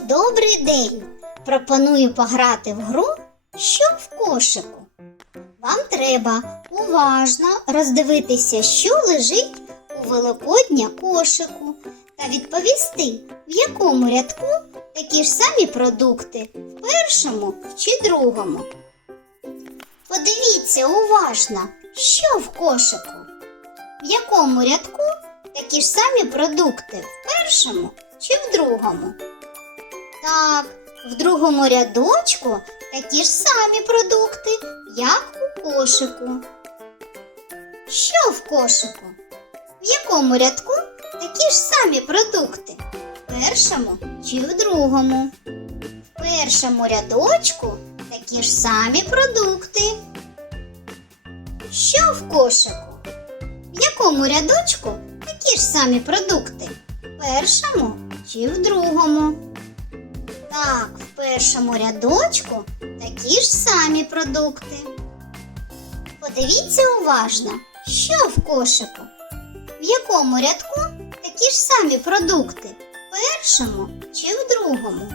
Добрий день! Пропоную пограти в гру Що в кошику. Вам треба уважно роздивитися, що лежить у великодня кошику, та відповісти, в якому рядку такі ж самі продукти в першому чи другому. Подивіться уважно, що в кошику. В якому рядку такі ж самі продукти в першому чи в другому? Так, в другому рядочку такі ж самі продукти, як у кошику. Що в кошику? В якому рядку такі ж самі продукти? В першому чи в другому? В першому рядочку такі ж самі продукти. Що в кошику? В якому рядочку такі ж самі продукти? В першому чи в другому? Першому рядочку такі ж самі продукти. Подивіться уважно, що в кошику. В якому рядку такі ж самі продукти? В першому чи в другому?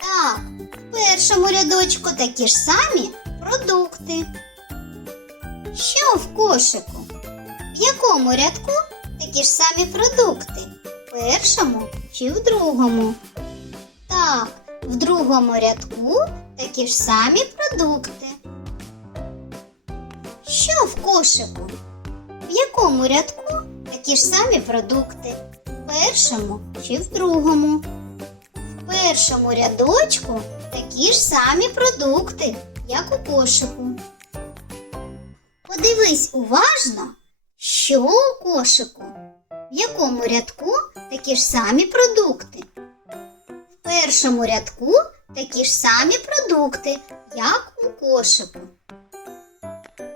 Так, в першому рядочку такі ж самі продукти. Що в кошику? В якому рядку такі ж самі продукти? В першому чи в другому? Так, в другому рядку такі ж самі продукти. Що в кошику? В якому рядку такі ж самі продукти? В першому чи в другому? В першому рядочку такі ж самі продукти, як у кошику. Подивись уважно, що у кошику, в якому рядку такі ж самі продукти. Першому рядку такі ж самі продукти, як у кошику.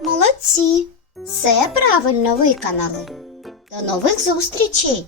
Молодці! Все правильно виконали. До нових зустрічей!